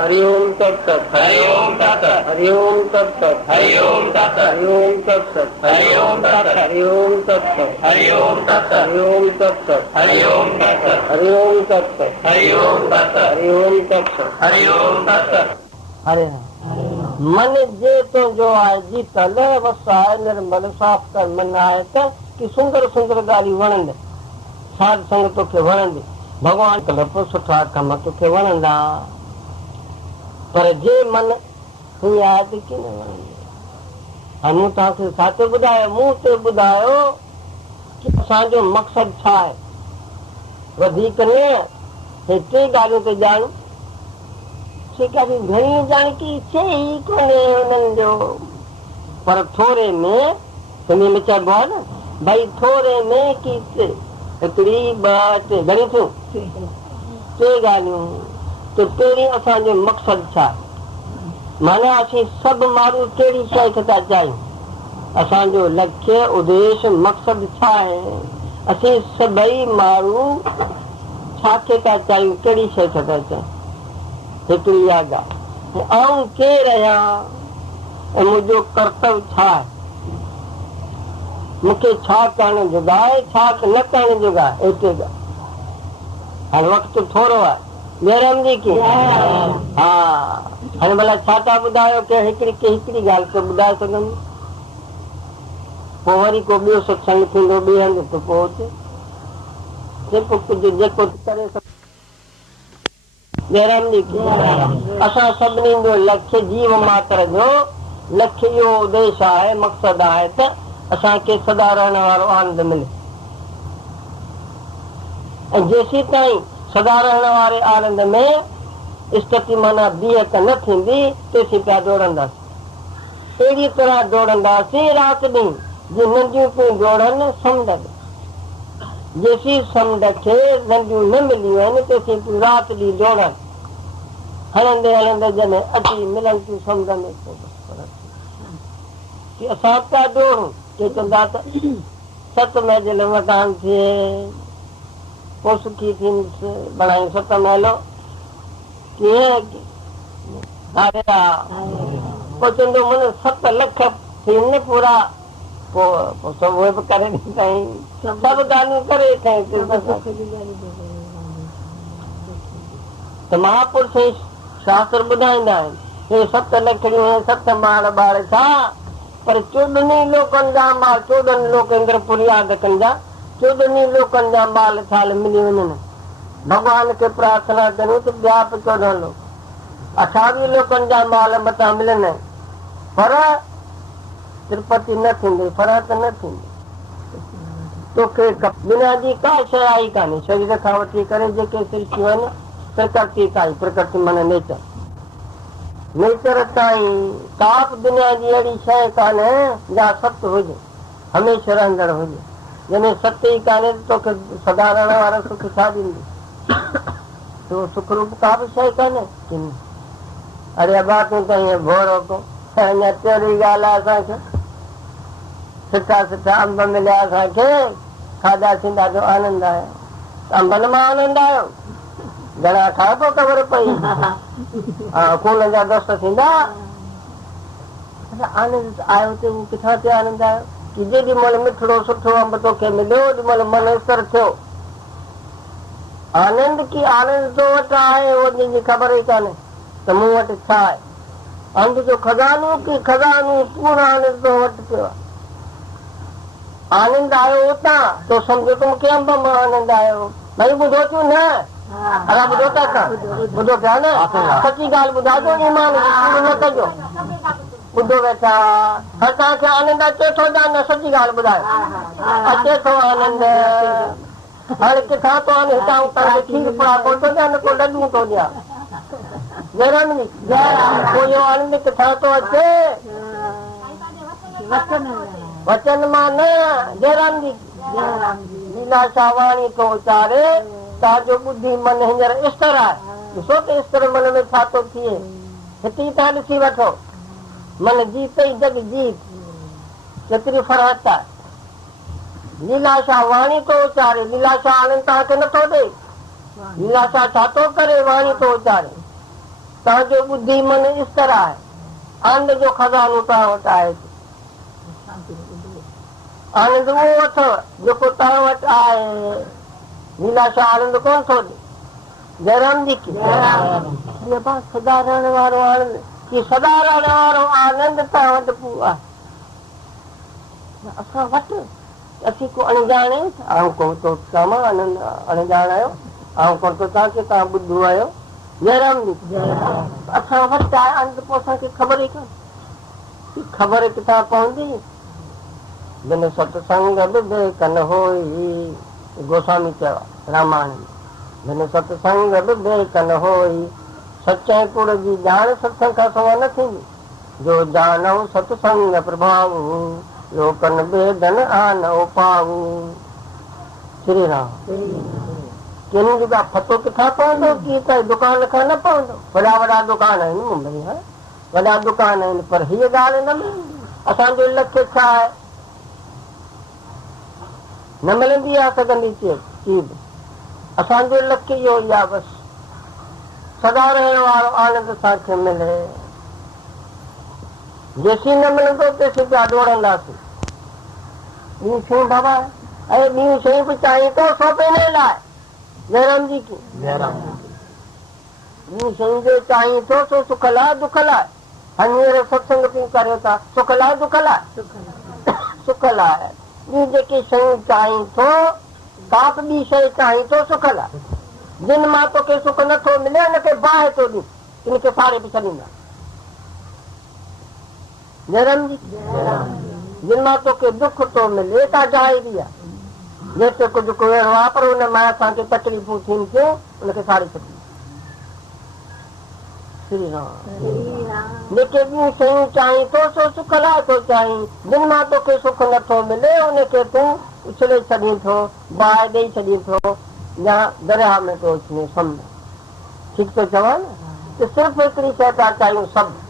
हरि ओम तत्सत हरि ओम तत्सत हरि ओम तत्सत हरि ओम तत्सत हरि ओम तत्सत हरि ओम तत्सत हरि ओम तत्सत हरि ओम तत्सत हरि ओम तत्सत हरि ओम तत्सत हरि ओम तत्सत हरि ओम तत्सत हरि ओम तत्सत हरि ओम तत्सत। हरे मन जे तो जो आहे जीतल वस आहे निर्मल साफ़ कर मन आहे त कि सुंदर सुंदर ॻाल्हियूं वणंदे साध संग तोखे वणंदी भॻवान कल्ह सुठा कम तोखे वणंदा पर जे मन हीअं आहे त कीअं वणंदी। हाणे मूं तव्हांखे छा थो ॿुधायो मूं ते ॿुधायो कि असांजो मक़सदु छा आहे वधीक न हे टे ॻाल्हियूं ते ॼाणूं घणी ॼाण की इच्छा ई कोन्हे हुननि जो पर थोरे में सिंधी में चइबो आहे न भई थोरे में की हिकिड़ी ॿ टे घणी थियूं टे ॻाल्हियूं त पहिरीं असांजो मक़सदु छा माना असीं सभु माण्हू कहिड़ी शइ खे था चाहियूं असांजो लक्ष्य उद्देश्य मक़सदु छा आहे असीं सभई माण्हू छा खे था चाहियूं कहिड़ी शइ खे था चाहियूं हिकिड़ी इहा ॻाल्हि आऊं केरु आहियां ऐं मुंहिंजो कर्तव्य छा आहे मूंखे छा करण जो आहे छा न करण जो आहे एतिरी ॻाल्हि हाणे वक़्तु थोरो आहे जयराम जी की हा हाणे भला छा था ॿुधायो की हिकिड़ी ॻाल्हि त ॿुधाए सघंदमि पोइ वरी को ॿियो सत्संग थींदो ॿिए हंधि त पोइ अचे जेको कुझु जेको करे जयराम जी असां सभिनी जो लक्ष्य जीव मात्र जो लक्ष्य इहो उद्देश्य आहे मक़सदु आहे त असांखे सदा रहण वारो आनंद मिले ऐं जेसीं ताईं सदा रहण वारे आनंद में स्थिति माना बिहत न थींदी तेसीं पिया डोड़ंदासीं अहिड़ी तरह डोड़ंदासीं राति ॾींहुं जीअं नंढियूं पियूं डोड़नि समुंड जेसीं समुंड खे नंढियूं न मिलियूं आहिनि तेसीं पियूं राति ॾींहुं डोड़नि हलंदे हलंदे जॾहिं अची मिलनि थियूं समुंड में असां पिया डोड़ूं के चवंदा त सत महल मकान थिए पोइ सुठी थी बणायूं सत महलो कीअं पोइ चवंदो मन 7 लख थियनि पूरा पोइ सभु उहे बि करे ॾिनई सभु ॻाल्हियूं करे त महापुरुष शास्त्र ॿुधाईंदा आहिनि हे 7 लखड़ियूं 7 माड़ ॿार छा पर 14 लोकनि जा माल 14 लोक इंद्रपुरी आदकनि जा 14 लोकनि जा माल थाल मिली वञनि भॻवान खे प्रार्थना करियूं त ॿिया बि 14 लोक 28 लोकनि जा माल मथां मिलनि पर तिरुपति न थींदी फरहत न थींदी तोखे दुनिया जी का शइ आई कान्हे शरीर खां वठी करे जेके सृष्टियूं आहिनि प्रकृति ताईं प्रकृति माना नेचर ताईं का बि दुनिया जी अहिड़ी शइ कान्हे जहाँ सत्य हुजे हमेशह रहंदड़ हुजे जॾहिं सत्य ई कान्हे त तोखे सदा रहण वारो सुख छा ॾींदी तो सुख रूप का बि शइ कान्हे अरे अबा तूं त ईअं भोरो को अञा पहिरीं ॻाल्हि आहे असांखे सुठा सुठा अंब मिलिया असांखे खाधासीं ॾाढो आनंद आयो अंबनि मां आनंद आयो घणा खाओ पोइ ख़बर पई खून जा दोस्त थींदा आनंद आयो त उहो किथां ते आनंद आयो कि जेॾी महिल मिठड़ो सुठो अंब तोखे मिलियो ओॾी महिल मन उतर थियो आनंद की आनंद तो वटि आहे उहो जंहिंजी ख़बर ई कान्हे त मूं वटि छा आहे अंब जो खज़ानो की खज़ानो पूरो आनंद तो वटि पियो आहे आनंद आयो उतां तो सम्झो त मूंखे अंब मां आनंद आयो भई ॿुधो तूं न असां ॿुधो था ॿुधो पिया न सची ॻाल्हि ॿुधाइजो ईमान पूरो न कजो ॿुधो वेठा हर तव्हांखे आनंद अचे थो या न सची ॻाल्हि ॿुधायो अचे थो आनंद हाणे किथां थो आने हितां उतां खीर पड़ा कोन थो ॾियां न को लॾूं थो ॾियां जयराम जी पोइ इहो आनंद किथां थो अचे वचन मां न जयराम जी लीला शावाणी थो उचारे तव्हांजो ॿुधी मन हींअर ईश्वर आहे ॾिसो त ईश्वर मन में छा थो थिए हिते ई तव्हां ॾिसी वठो मन जीत ई जग जीत केतिरी फरहत आहे लीलाशाह वाणी थो उचारे लीलाशाह आनंद तव्हांखे नथो ॾे लीलाशाह छा थो करे वाणी थो उचारे तव्हांजो ॿुधी मन इस तरह आहे, आनंद जो खज़ानो तव्हां वटि आहे। आनंद उहो अथव जेको तव्हां वटि आहे। लीलाशाह आनंद कोन थो ॾे। जयराम जी की सदा रहण वारो आनंद की सदा रहण वारो आनंद तव्हां वटि पोइ आहे। असां वटि असीं को अणॼाण आहियूं। आऊं कोन थो चवां आनंद अणॼाण आहियो, आऊं कोन थो चवां की तव्हां ॿुधो आहियो। जयराम जी असां वटि आहे आनंद, पोइ असांखे ख़बर ई कोन। ख़बर किथां पवंदी? बिन सत्संग बि कन होई, गोस्वामी चयो रामायण में। बिन सत्संग बि कन होई, सचे कुड़ जी ॼाण सत्संग खां सवाइ न थींदी। जो ॼाणऊं सत्संग प्रभाव, लोकन बेदन आनो पाऊ। श्री राम। किन जो पतो किथां पवंदो की त दुकान खां न पवंदो। वॾा वॾा दुकान आहिनि मुंबई में, वॾा दुकान आहिनि, पर हीअ ॻाल्हि न मिलंदी। असांजो लक्ष्य छा आहे? न मिलंदी आहे सघंदी चीज। असांजो लक्ष्य इहो ई आहे बसि, सदा रहण वारो आनंद असांखे मिले। जेसीं न मिलंदो तेसीं पिया डोड़ंदासीं। ॿियूं शयूं बाबा ऐं ॿियूं शयूं बि चाहियूं थो सो पंहिंजे लाइ। जयराम जी की ॿियूं शयूं जो चाहियूं थो सो सुख लाइ दुख लाइ। हींअर सत्संग बि करियो था, सुख लाइ दुख लाइ? सुख लाइ। ॿियूं जेके शयूं चाहियूं थो, का बि ॿी शइ चाहियूं थो सुख लाइ। जिन मां तोखे सुख नथो मिले हुनखे बाहि थो ॾियूं, इनखे फाड़े बि छॾींदा। जयराम जी जिन मां तोखे दुख थो मिले त जाइज़ आहे। जेके कुझु को अहिड़ो आहे पर हुन मां असांखे तकलीफ़ूं थियनि थियूं, उनखे फाड़े छॾींदा। श्री राम। जेके ॿियूं शयूं चाहियूं थो सो सुख लाइ थो चाहीं। जिन मां तोखे सुख नथो मिले उनखे तूं उछले छॾीं थो, बाहि ॾेई छॾीं थो, या दरिया में थो उछले। सम्झ ठीक थो चवां न? सिर्फ़ु हिकिड़ी शइ था चाहियूं सभु।